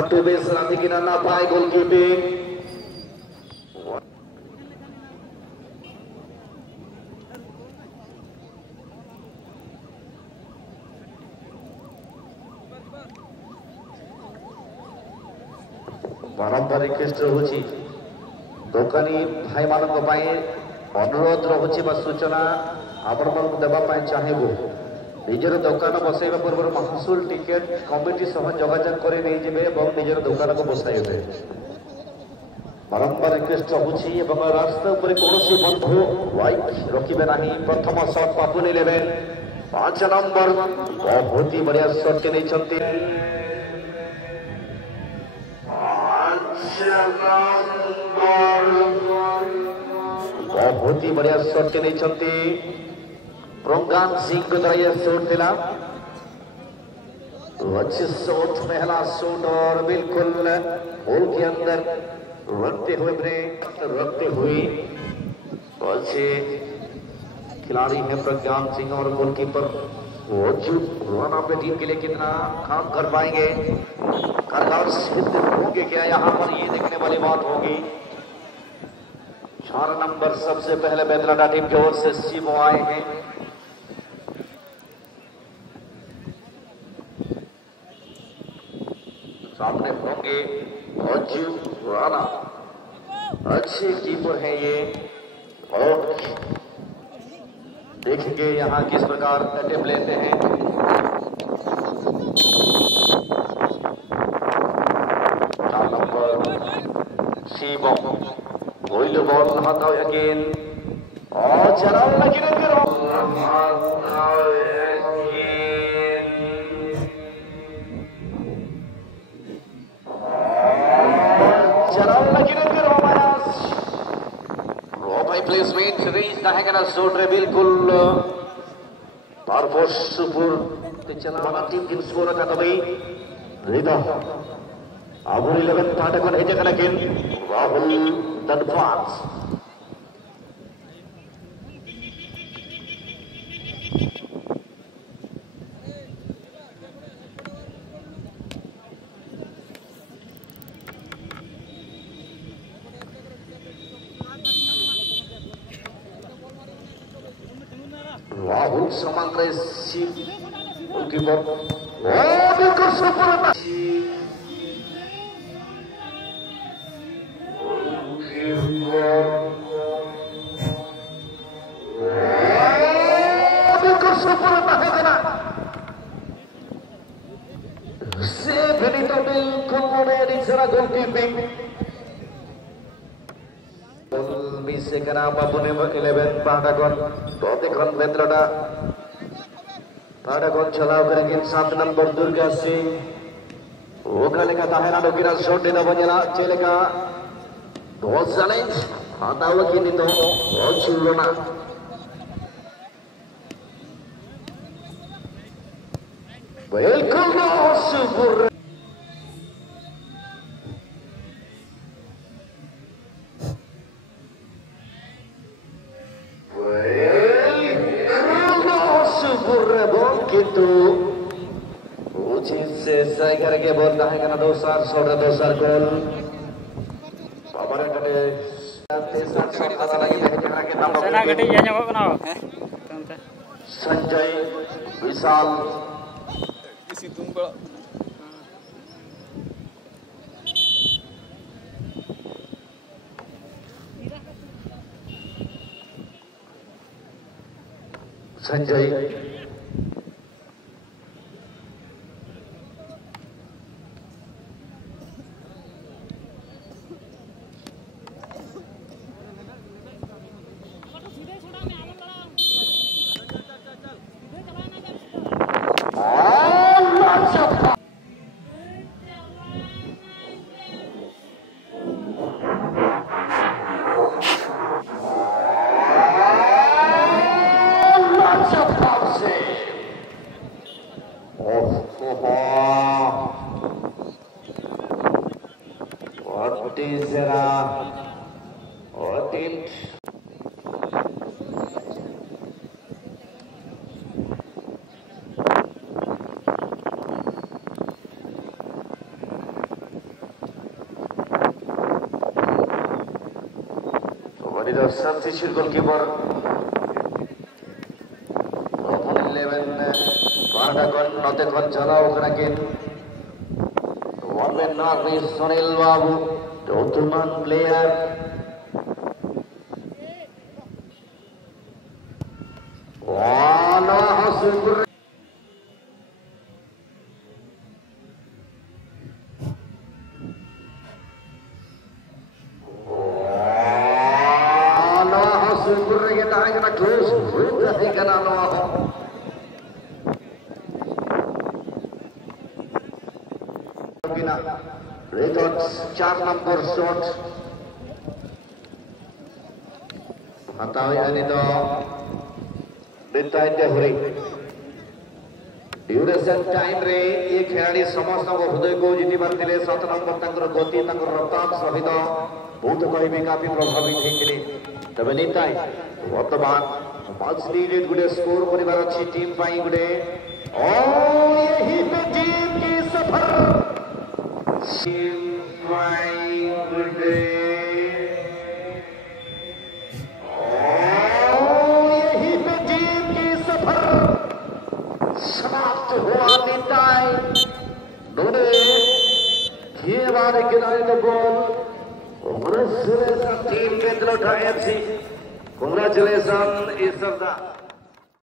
Satu base nanti kita napai goalkeeping. बारंबार request रहुची दोकानी भाई मानक पाए अनुरोध रहुची बा सूचना आपण मन देबा पाए चाहेबो निजर दुकान बसाइबा पूर्व महसूल टिकेट कमिटी सह जोगाजोग करे नै जेबे एवं निजर दुकान को बसाइबे बारंबार रिक्वेस्ट रहुची एवं रास्ता ऊपर कोनोसी बंधु बाइक रखिबे नाही प्रथम शॉट पापुनी लेवेल 5 नंबर बहुत ही बढ़िया शॉट के नै छथि बहुत ही बढ़िया शॉट के नहीं चलती प्रज्ञान सिंह को तरह यह शॉट दिला तो अच्छे शॉट पहला शॉट और बिल्कुल होल के अंदर रखते हुए ब्रेक रखते हुए अच्छे खिलाड़ी है प्रज्ञान सिंह और गोलकीपर वो रन अपने टीम के लिए कितना काम कर पाएंगे कारगर सिद्ध होंगे क्या यहाँ पर ये देखने वाली बात होगी 4 नंबर सबसे पहले बेतलाडा टीम की ओर से सीमो आए हैं सामने होंगे अजीब राणा अच्छे कीपर हैं ये और देखेंगे यहाँ किस प्रकार अटेम्प्ट लेते हैं सीमो Oilo ball hatau again. Oh, jalan lagi nanti jalan lagi nanti Romayas. Romay placement reach dah kena shot bilkul Parpos Supur mana tim skor katabai Rida Abu 11 Padakan aja kena kin Rahul dan Fans Rahul Samantha si goalkeeper oh bilkul super goalkeeping bisa kenapa pun 11 Padagon Protekon Betlada Padagon चलाव करेंगे 7 number Durga Singh वो कल का ताहरा डोकिरा shot देना बनेला चलेगा दो चैलेंज आता हुआ कि नहीं तो बहुत चुलना बिल्कुल super selesai karena bola dah kena dosar saudara dosar gol paparan kade tesar saudara lagi kena kita sana gede ya nyamuk kenapa Sanjay Vishal isi tumbal Sanjay What is the substitute goalkeeper? Open 11. Pardagon not at one Jalao again. One man not miss Sonil Babu. Totuman player. Super. Records 4 number shot. Hatawi ani to Dintai Dehuri. Duration time रे ये खेलाड़ी समस्त को हृदय को जीती बारतिले 7 number तंकर गति तंकर रफ्तार सहित बहुत कहीं काफी प्रभावित होइतिले तबे निताई वर्तमान मच नीडेड गुडे स्कोर परिवार अच्छी टीम पाई गुडे और यही पे टीम की सफर टीम पाई गुडे और यही पे टीम की सफर समाप्त हुआ निताई दोनों ये वाले किनारे तो ball Congratulations team Kendra FC. Congratulations Isarda.